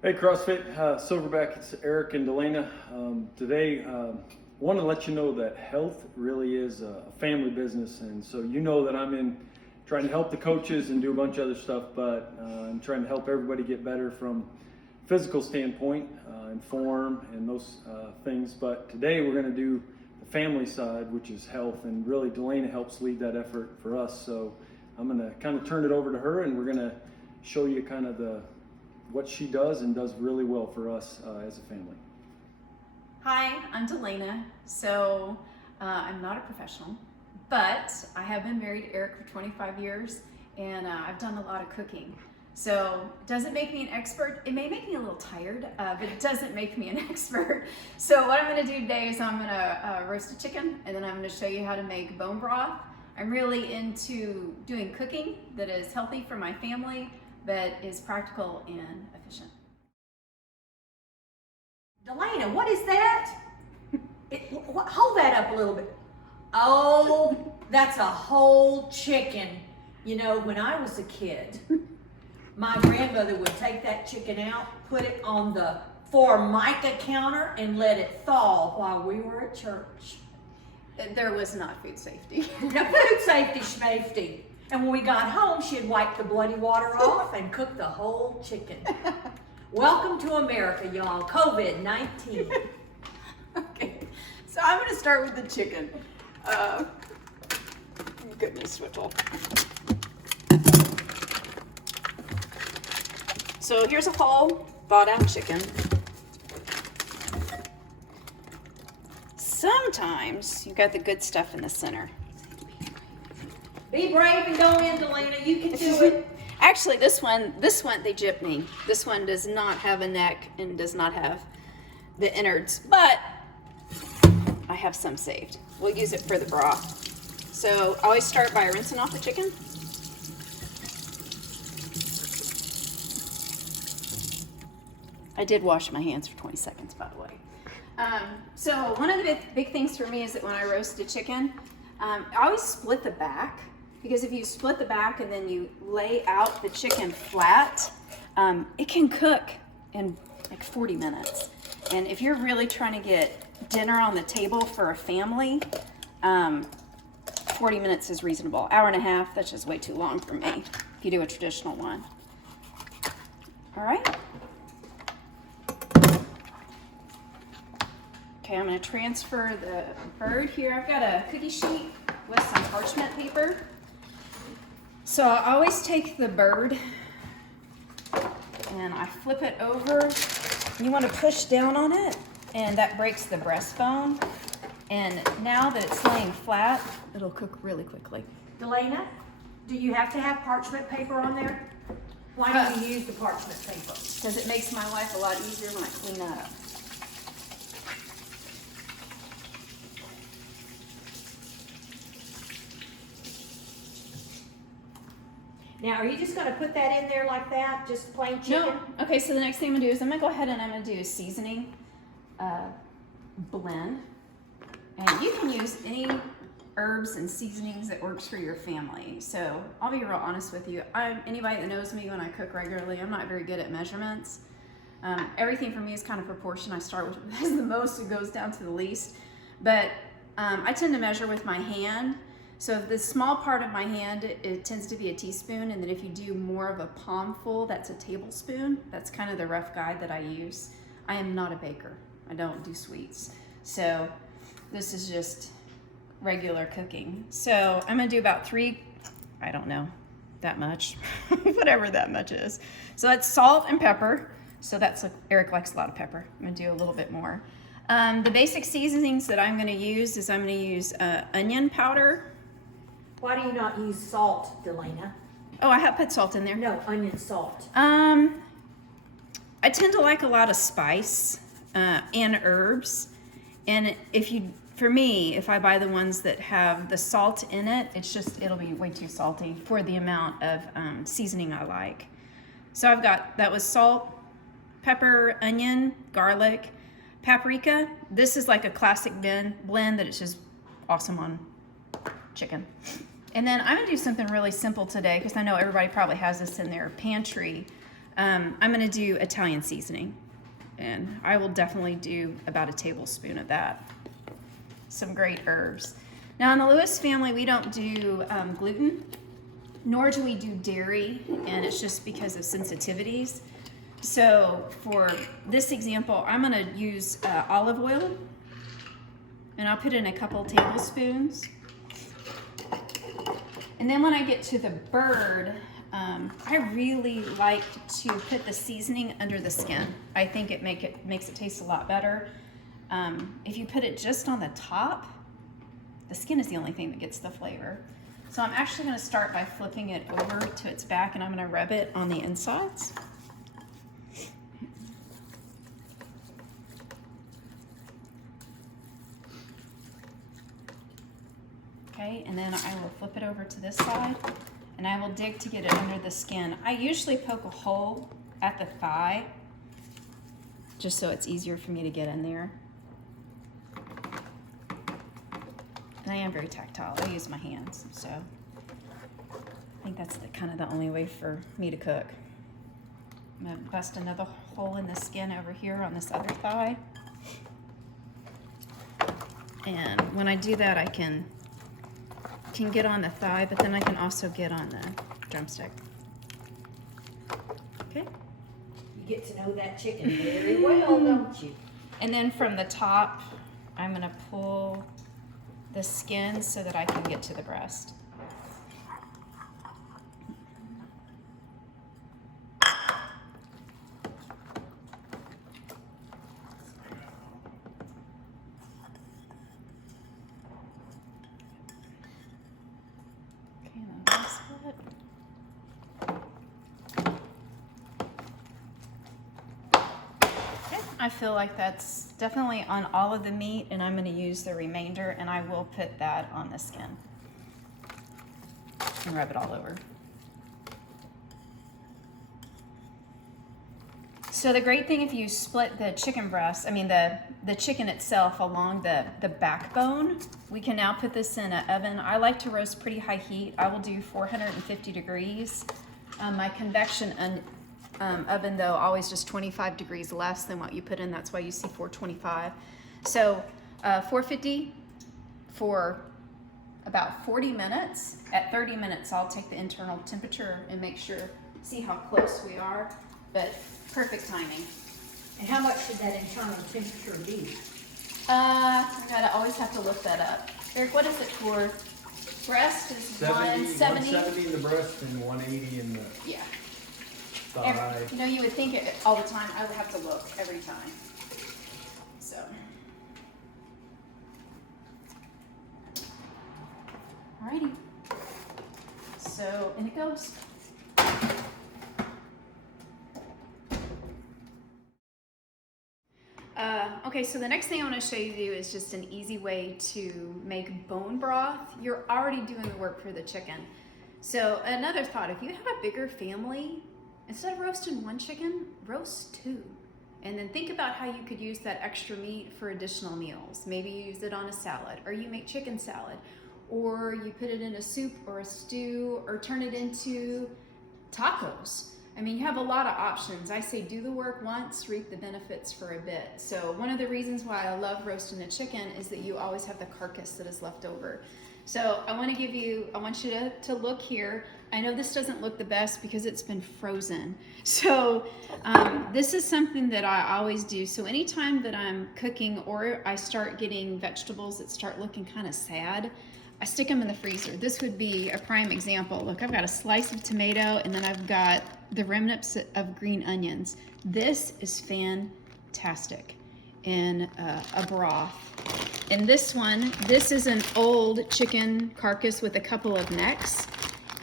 Hey CrossFit, Silverback, it's Eric and Delana. Today, want to let you know that health really is a family business, and so you know that I'm in trying to help the coaches and do a bunch of other stuff, but I'm trying to help everybody get better from physical standpoint and form and those things. But today we're going to do the family side, which is health, and really Delana helps lead that effort for us. So I'm going to kind of turn it over to her, and we're going to show you kind of what she does and does really well for us as a family. Hi, I'm Delana. So I'm not a professional, but I have been married to Eric for 25 years and I've done a lot of cooking. So does it make me an expert? It may make me a little tired, but it doesn't make me an expert. So what I'm gonna do today is I'm gonna roast a chicken, and then I'm gonna show you how to make bone broth. I'm really into doing cooking that is healthy for my family, but is practical and efficient. Delana, what is that? Hold that up a little bit. Oh, that's a whole chicken. You know, when I was a kid, my grandmother would take that chicken out, put it on the Formica counter, and let it thaw while we were at church. There was not food safety. Now, food safety schmafety. And when we got home, she'd wipe the bloody water off and cook the whole chicken. Welcome to America, y'all. COVID-19. Okay, so I'm gonna start with the chicken. Goodness, Whittle. So here's a whole thawed out chicken. Sometimes you got the good stuff in the center. Be brave and go in, Delana. You can do it. Actually, this one they gypped me. This one does not have a neck and does not have the innards, but I have some saved. We'll use it for the broth. So I always start by rinsing off the chicken. I did wash my hands for 20 seconds, by the way. So one of the big things for me is that when I roast a chicken, I always split the back, because if you split the back and then you lay out the chicken flat, it can cook in like 40 minutes. And if you're really trying to get dinner on the table for a family, 40 minutes is reasonable. Hour and a half, that's just way too long for me if you do a traditional one. All right. Okay, I'm going to transfer the bird here. I've got a cookie sheet with some parchment paper. So I always take the bird and I flip it over. You want to push down on it, and that breaks the breastbone. And now that it's laying flat, it'll cook really quickly. Delana, do you have to have parchment paper on there? Why do you use the parchment paper? Because it makes my life a lot easier when I clean that up. Now, are you just going to put that in there like that, just plain chicken? No. Okay, so the next thing I'm going to do is I'm going to go ahead and I'm going to do a seasoning blend. And you can use any herbs and seasonings that works for your family. So I'll be real honest with you. Anybody that knows me when I cook regularly, I'm not very good at measurements. Everything for me is kind of proportion. I start with the most, it goes down to the least. But I tend to measure with my hand. So if the small part of my hand, it tends to be a teaspoon, and then if you do more of a palmful, that's a tablespoon. That's kind of the rough guide that I use. I am not a baker. I don't do sweets. So this is just regular cooking. So I'm gonna do about 3, I don't know, that much, whatever that much is. So that's salt and pepper. So that's, Eric likes a lot of pepper. I'm gonna do a little bit more. The basic seasonings that I'm gonna use is I'm gonna use onion powder. Why do you not use salt, Delana? Oh, I have put salt in there. No, onion salt. I tend to like a lot of spice and herbs. And for me, if I buy the ones that have the salt in it, it'll be way too salty for the amount of seasoning I like. So that was salt, pepper, onion, garlic, paprika. This is like a classic blend that it's just awesome on chicken. And then I'm gonna do something really simple today, because I know everybody probably has this in their pantry. I'm gonna do Italian seasoning, and I will definitely do about a tablespoon of that. Some great herbs. Now in the Lewis family, we don't do gluten, nor do we do dairy, and it's just because of sensitivities. So for this example, I'm gonna use olive oil, and I'll put in a couple tablespoons. And then when I get to the bird, I really like to put the seasoning under the skin. I think it makes it taste a lot better. If you put it just on the top, the skin is the only thing that gets the flavor. So I'm actually gonna start by flipping it over to its back, and I'm gonna rub it on the insides. Okay, and then I will flip it over to this side, and I will dig to get it under the skin. I usually poke a hole at the thigh, just so it's easier for me to get in there. And I am very tactile. I use my hands, so I think that's kind of the only way for me to cook. I'm gonna bust another hole in the skin over here on this other thigh. And when I do that, I can get on the thigh, but then I can also get on the drumstick. Okay. You get to know that chicken very well, don't you? And then from the top, I'm gonna pull the skin so that I can get to the breast. Okay, and then this side. Okay, I feel like that's definitely on all of the meat, and I'm going to use the remainder, and I will put that on the skin and rub it all over. So the great thing, if you split the chicken breast, the chicken itself along the backbone, we can now put this in an oven. I like to roast pretty high heat. I will do 450 degrees. My convection oven, though, always just 25 degrees less than what you put in. That's why you see 425. So 450 for about 40 minutes. At 30 minutes, I'll take the internal temperature and make sure, see how close we are, but perfect timing. And how much should that internal temperature be? I gotta always have to look that up. Eric, what is it for? Breast is 170. 170 in the breast and 180 in the Yeah. thigh. You know, you would think it all the time. I would have to look every time. So. Alrighty. So, in it goes. Okay, so the next thing I want to show you is just an easy way to make bone broth. You're already doing the work for the chicken. So another thought, if you have a bigger family, instead of roasting one chicken, roast two. And then think about how you could use that extra meat for additional meals. Maybe you use it on a salad, or you make chicken salad, or you put it in a soup or a stew, or turn it into tacos. I mean, you have a lot of options. I say do the work once, reap the benefits for a bit. So one of the reasons why I love roasting a chicken is that you always have the carcass that is left over. So I want you to look here. I know this doesn't look the best because it's been frozen. So this is something that I always do. So anytime that I'm cooking or I start getting vegetables that start looking kind of sad, I stick them in the freezer. This would be a prime example. Look, I've got a slice of tomato, and then I've got the remnants of green onions. This is fantastic in a broth. And this one, this is an old chicken carcass with a couple of necks.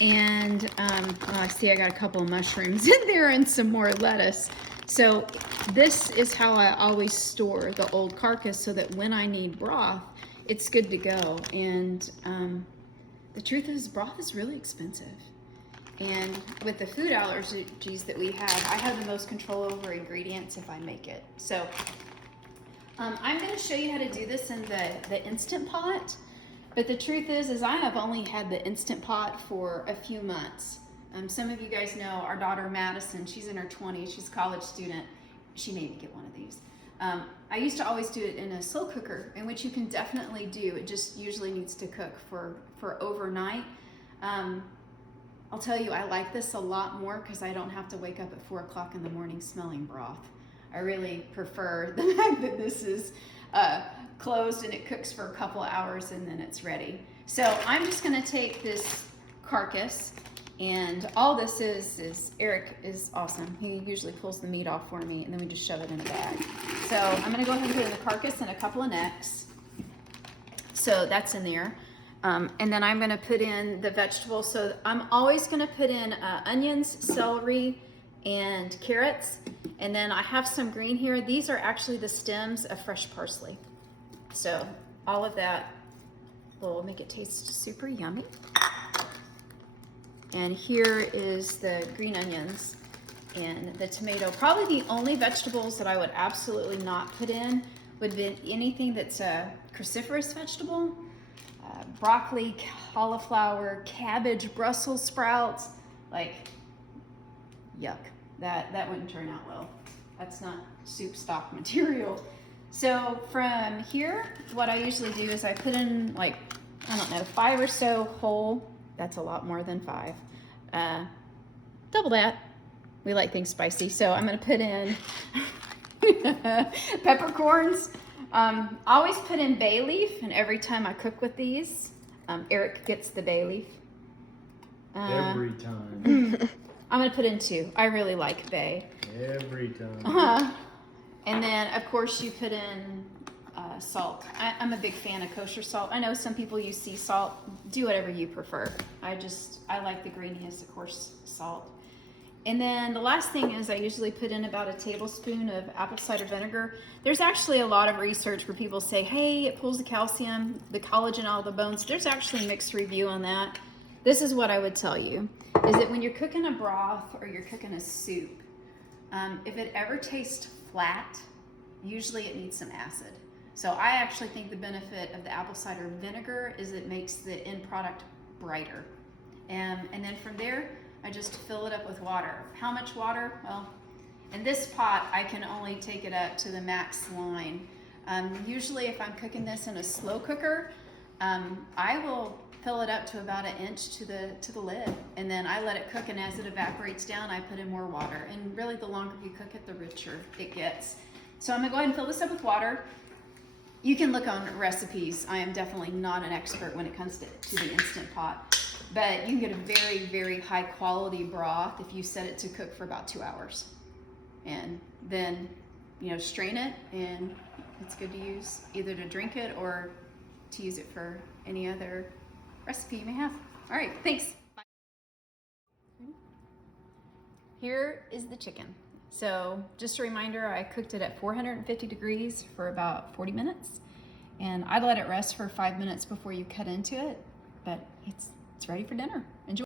And I see I got a couple of mushrooms in there and some more lettuce. So this is how I always store the old carcass, so that when I need broth, it's good to go. And the truth is, broth is really expensive. And with the food allergies that we have, I have the most control over ingredients if I make it. So I'm going to show you how to do this in the Instant Pot. But the truth is I have only had the Instant Pot for a few months. Some of you guys know our daughter Madison, she's in her 20s, she's a college student. She made me get one of these. I used to always do it in a slow cooker, in which you can definitely do. It just usually needs to cook for overnight. I'll tell you, I like this a lot more because I don't have to wake up at 4 o'clock in the morning smelling broth. I really prefer the fact that this is closed and it cooks for a couple of hours and then it's ready. So I'm just gonna take this carcass, and all this is Eric is awesome. He usually pulls the meat off for me, and then we just shove it in a bag. So I'm gonna go ahead and put in the carcass and a couple of necks. So that's in there. And then I'm gonna put in the vegetables. So I'm always gonna put in onions, celery, and carrots. And then I have some green here. These are actually the stems of fresh parsley. So all of that will make it taste super yummy. And here is the green onions and the tomato. Probably the only vegetables that I would absolutely not put in would be anything that's a cruciferous vegetable. Broccoli, cauliflower, cabbage, Brussels sprouts, like, yuck. That wouldn't turn out well. That's not soup stock material. So from here, what I usually do is I put in, like, I don't know, 5 or so whole. That's a lot more than 5. Double that. We like things spicy. So I'm gonna put in peppercorns. I always put in bay leaf, and every time I cook with these, Eric gets the bay leaf. Every time. I'm gonna put in 2. I really like bay. Every time. And then, of course, you put in salt. I'm a big fan of kosher salt. I know some people use sea salt. Do whatever you prefer. I like the greeniest, of course, salt. And then the last thing is I usually put in about a tablespoon of apple cider vinegar. There's actually a lot of research where people say, hey, it pulls the calcium, the collagen out of the bones. There's actually a mixed review on that. This is what I would tell you, is that when you're cooking a broth or you're cooking a soup, if it ever tastes flat, usually it needs some acid. So I actually think the benefit of the apple cider vinegar is it makes the end product brighter. And then from there, I just fill it up with water. How much water? Well, in this pot, I can only take it up to the max line. Usually if I'm cooking this in a slow cooker, I will fill it up to about 1 inch to the lid, and then I let it cook, and as it evaporates down, I put in more water. And really, the longer you cook it, the richer it gets. So I'm gonna go ahead and fill this up with water. You can look on recipes. I am definitely not an expert when it comes to the Instant Pot, but you can get a very, very high quality broth if you set it to cook for about 2 hours. And then, strain it, and it's good to use either to drink it or to use it for any other recipe you may have. All right, thanks. Bye. Here is the chicken. So just a reminder, I cooked it at 450 degrees for about 40 minutes, and I'd let it rest for 5 minutes before you cut into it, but it's ready for dinner. Enjoy.